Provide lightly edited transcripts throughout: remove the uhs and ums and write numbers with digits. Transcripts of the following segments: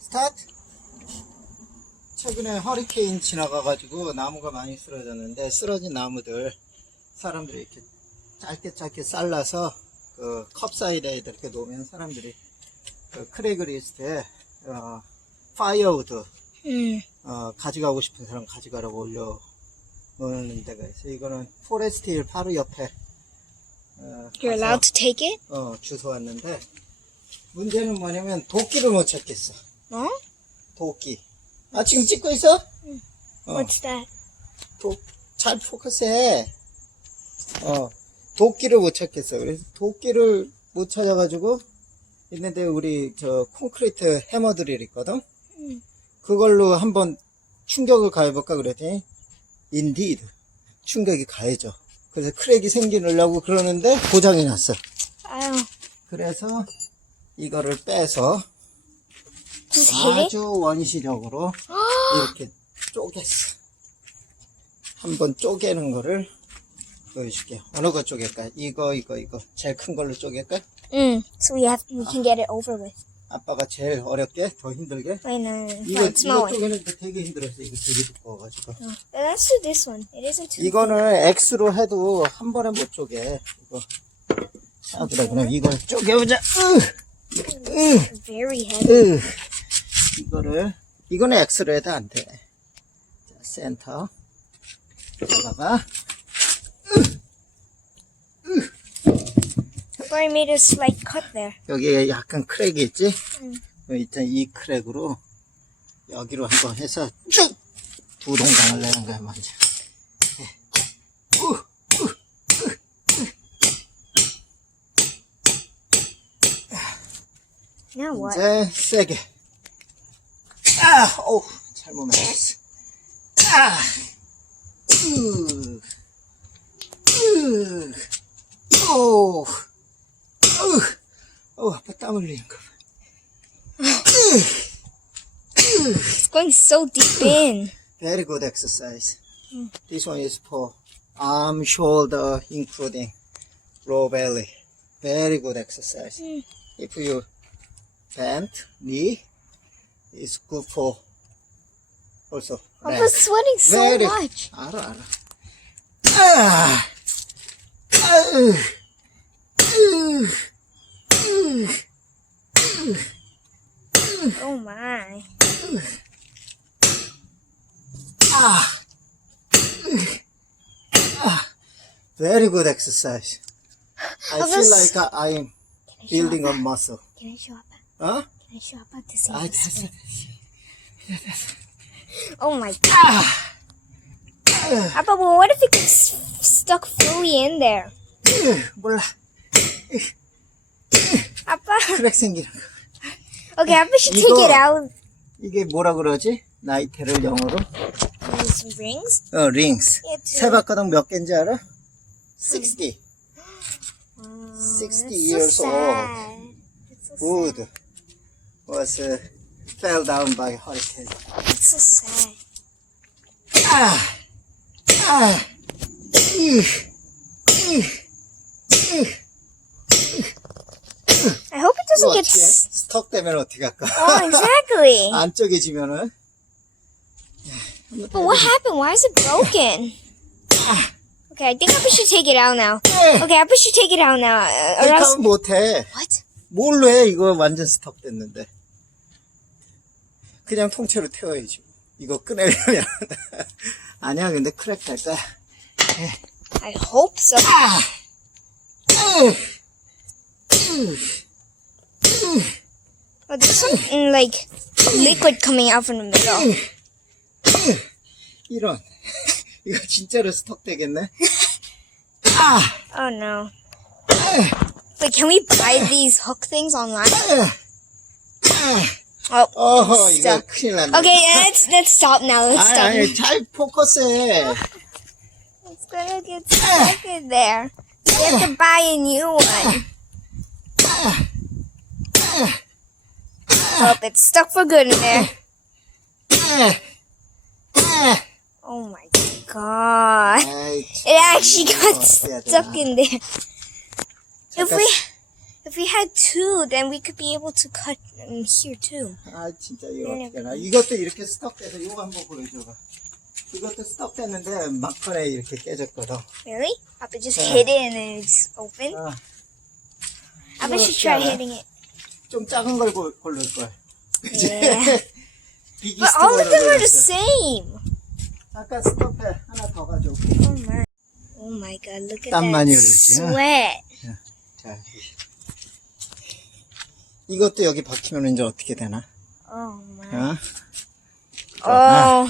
스타트. 최근에 허리케인 지나가가지고 나무가 많이 쓰러졌는데, 쓰러진 나무들 사람들이 이렇게 짧게 잘라서 그 컵사이드에 이렇게 놓으면 사람들이 그 크레그리스트에 파이어우드 가져가고 싶은 사람 가져가라고 올려 놓는 데가 있어요. 이거는 포레스트 힐 바로 옆에 You're allowed to take it? 주워 왔는데, 문제는 뭐냐면 도끼를 못 찾겠어. 어? 도끼. 아, 지금 찍고 있어? What's that? 잘 포커스해. 도끼를 못 찾겠어. 그래서 도끼를 못 찾아가지고 있는데, 우리 저 콘크리트 해머들이 있거든? 그걸로 한번 충격을 가해볼까 그랬더니, 인디드. 충격이 가해져. 그래서 크랙이 생기려고 그러는데, 고장이 났어. 아유. 그래서 이거를 빼서 Just hit it? 아주 원시적으로 이렇게 쪼갰어. 한번 쪼개는 거를 보여줄게. 어느 거 쪼갤까? 이거. 제일 큰 걸로 쪼갤까? So we can get it over with. 아빠가 제일 어렵게, 더 힘들게. Wait, no. 이거 Smaller. 쪼개는데 되게 힘들었어. 이거 되게 두꺼워가지고. Let's do this one. It isn't too. 이거는 X로 해도 한 번에 못 쪼개. 이거. 자, 그럼 이걸 쪼개보자. Very heavy. 이거는 X로 해도 안 돼. 자, 센터. 잡아봐. I made a slight cut there. 여기에 약간 크랙이 있지? 일단 이 크랙으로 여기로 한번 해서 쭉! 두 동강을 내는 거야, 먼저. Now what? 이제 세게. 잘못 맞았어. 아빠 땀 흘리는 거 봐. It's going so deep in. Very good exercise. This one is for arm, shoulder, including low belly. Very good exercise. If you bend knee, it's good for also I leg. was sweating so Very- much. 알아. Oh my. Very good exercise. I was- feel like I'm building a muscle. Can I show up? 어? Can I show up to see 아, this? 됐어. Oh my god. Papa, well, what if it gets stuck fully in there? 몰라. Papa. 크랙 생기는 거. Okay, Papa should take 이거- it out. 이게 뭐라 그러지? 나이테를 영어로? Use rings. 링스. Yeah, to- 세바가닥 몇 개인지 알아? 60. It's 60 so years old. sad. It's so sad. Wood was fell down by hurricane. It's so sad. I hope it 이거 doesn't get. 어떻게 해? 스톡 되면 어떻게 할까? Oh, exactly. 안 쪼개지면은 But what happened? Why is it broken? Okay, I think Papa should take it out now. Okay, Papa should take it out now. Or else. 하면 못해. What? 뭘로 해? 이거 완전 스톡 됐는데. 그냥 통째로 태워야지. 이거 꺼내려면. 아니야, 근데 크랙 될 거야. I hope so. Oh, there's something like liquid coming out from the middle. 이런. 이거 진짜로 스톡 되겠네? Oh no. Wait, can we buy these hook things online? Oh, 어허, it's 이거 stuck. 큰일 났네. Okay, let's stop now. Let's stop. 아니, 잘 포커스해. It's gonna get stuck in there. We have to buy a new one. Oh, it's stuck for good in there. Oh my god. 아이, It actually got 어떻게 해야 되나? stuck in there. If If we had two, then we could be able to cut here too. 아, 진짜 이거 어떻게 하나. 이것도 이렇게 스톡돼서 이거 한번 보여줘봐. 이것도 스톡됐는데 막판에 이렇게 깨졌거든. Really? Papa just hit it and then it's open? 아, Papa should try hitting it. 좀 작은 걸 고를 걸. Yeah. 비기 But all of them are the 스톡으로 same. 잠깐 스톱해. 하나 더 가져올게. Oh my. Oh my god, look at 땀 that 많이 흘리지, 응? sweat. 자, 이것도 여기 박히면 이제 어떻게 되나? Oh my. 어? Oh.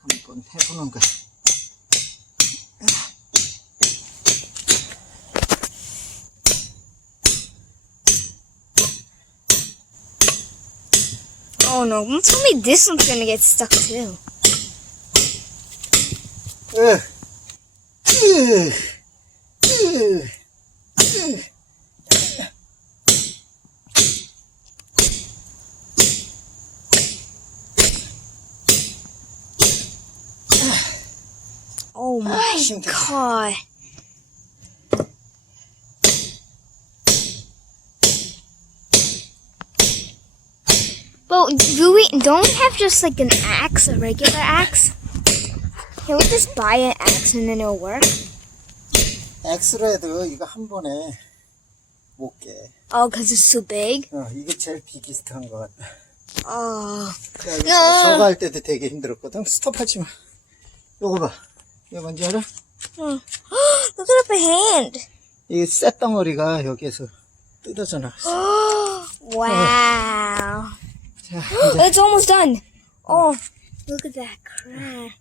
한번 해보는 거야. Oh no, don't tell me this one's gonna get stuck too. Oh my god. But don't we have just like an axe, a regular axe? Can we just buy an axe and then it'll work? 엑스로 해도 이거 한 번에 못 깨. Oh, because it's too big? 이게 제일 비기스트한 것 같다. Oh. 저거 할 때도 되게 힘들었거든. 스톱하지 마. 요거 봐. 이거 뭔지 알아? Look at my hand. 이 쇳덩어리가 여기에서 뜯어져 나왔어. Wow. 자, 이제 It's almost done. Oh, look at that crack.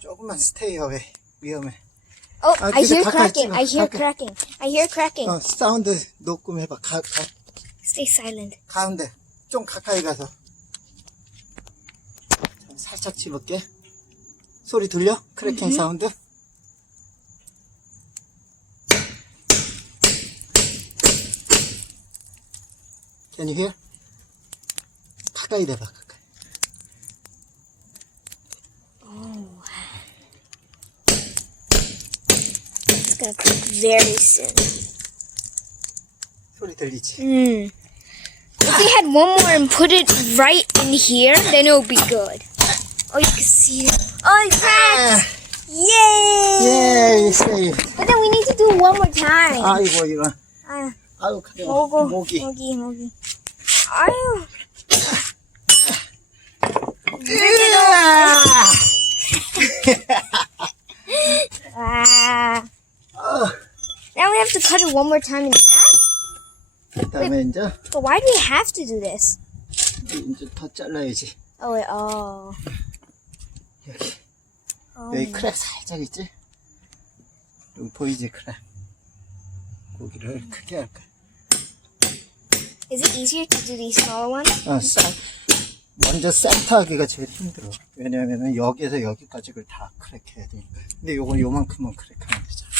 조금만 스테이 어웨이. 위험해. Oh, 아, I hear 가까이 cracking. 있지 마. I hear 가까이. cracking. I hear cracking. 사운드 녹음 해봐. Stay silent. 가운데. 좀 가까이 가서. 자, 살짝 집을게. 소리 들려? 크래킹 사운드? Can you hear? 가까이 대봐, 가까이. It's gonna cook very soon. 소리 들리지? If we had one more and put it right in here, then it would be good. Oh, you can see it. Oh, it cracked! Yay! 예, 세이. But then we need to do it one more time. 아이고, 이거. Ah, 아유, 그래. 모기. 모기. 모기. 아유. Ah. Now we have to cut it one more time in half? 그 다음에 이제, But why do we have to do this? 이제 더 잘라야지. Oh, wait, oh. 여기. Oh. 여기 크랙 살짝 있지? 여기 보이지, 크랙? 고기를 크게 할 거야. Is it easier to do these smaller ones? 먼저 센터 하기가 제일 힘들어. 왜냐면은 여기에서 여기까지를 다 크랙해야 되니까. 근데 요건 요만큼은 크랙하면 되잖아.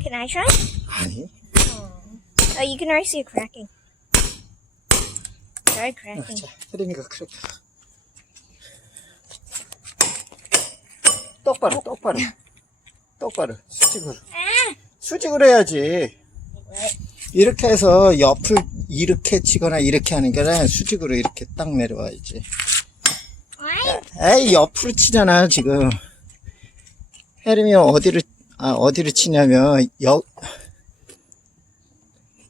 Can I try? 아니. Oh, you can already see it cracking. Sorry, cracking. 자, 혜림이가 크랙. 똑바로, 똑바로. 똑바로. 수직으로. 수직으로 해야지. 이렇게 해서 옆을 이렇게 치거나 이렇게 하는 게 아니라 수직으로 이렇게 딱 내려와야지. 에이, 옆으로 치잖아, 지금. 혜림이 어디를 치냐면,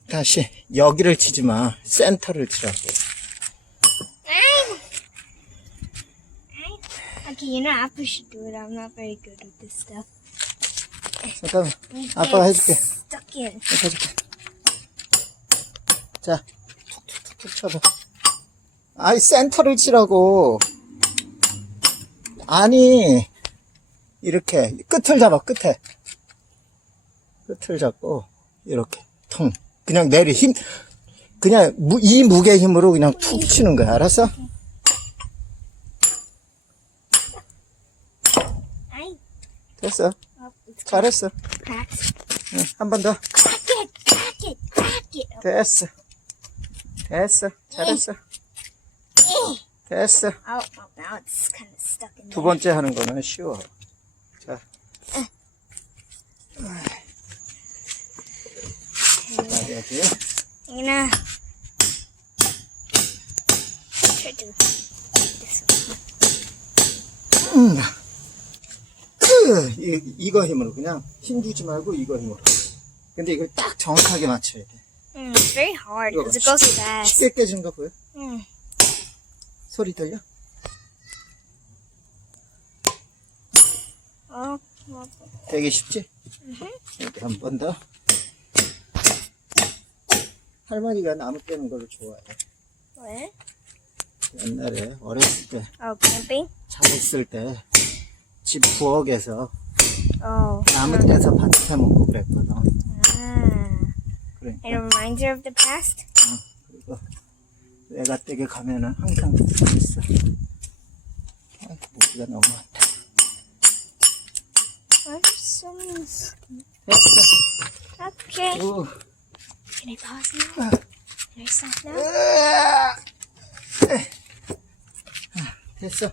다시, 여기를 치지 마. 센터를 치라고. Okay, you know, Appa should do it. I'm not very good with this stuff. 잠깐만, 아빠가 해줄게. Stuck in. 해줄게. 자, 툭툭툭툭 쳐봐. 아이, 센터를 치라고. 아니, 이렇게, 끝을 잡아, 끝에. 끝을 잡고, 이렇게, 퉁. 그냥 그냥 이 무게 힘으로 그냥 툭 치는 거야. 알았어? 됐어. 잘했어. 응, 한 번 더. 됐어. 됐어. 잘했어. 됐어. Oh, now it's kind of stuck in 두 there. 번째 하는 거는 쉬워. 자. 나야지. I'm gonna try to make this one. 이거 힘으로 그냥 힘 주지 말고 이거 힘으로. 근데 이걸 딱 정확하게 맞춰야 돼. It's very hard 이거 because it goes so fast. 쉽게 깨지는 거 보여? Mm. 소리 들려? Oh, well, 되게 쉽지? 여기 한 번 더. 할머니가 나무 깨는 걸 좋아해. what? 옛날에 어렸을 때, Oh, camping? 잘했을 때, 집 부엌에서 Oh. 나무 떼서 밭 해먹고 그랬거든. Ah. 그러니까, It reminds you of the past? 그리고 내가 떼게 가면은 항상 있어. 아, 모기가 너무 많다. I'm so 됐어. Okay. 오. Can I pause now? Can I stop now? 됐어.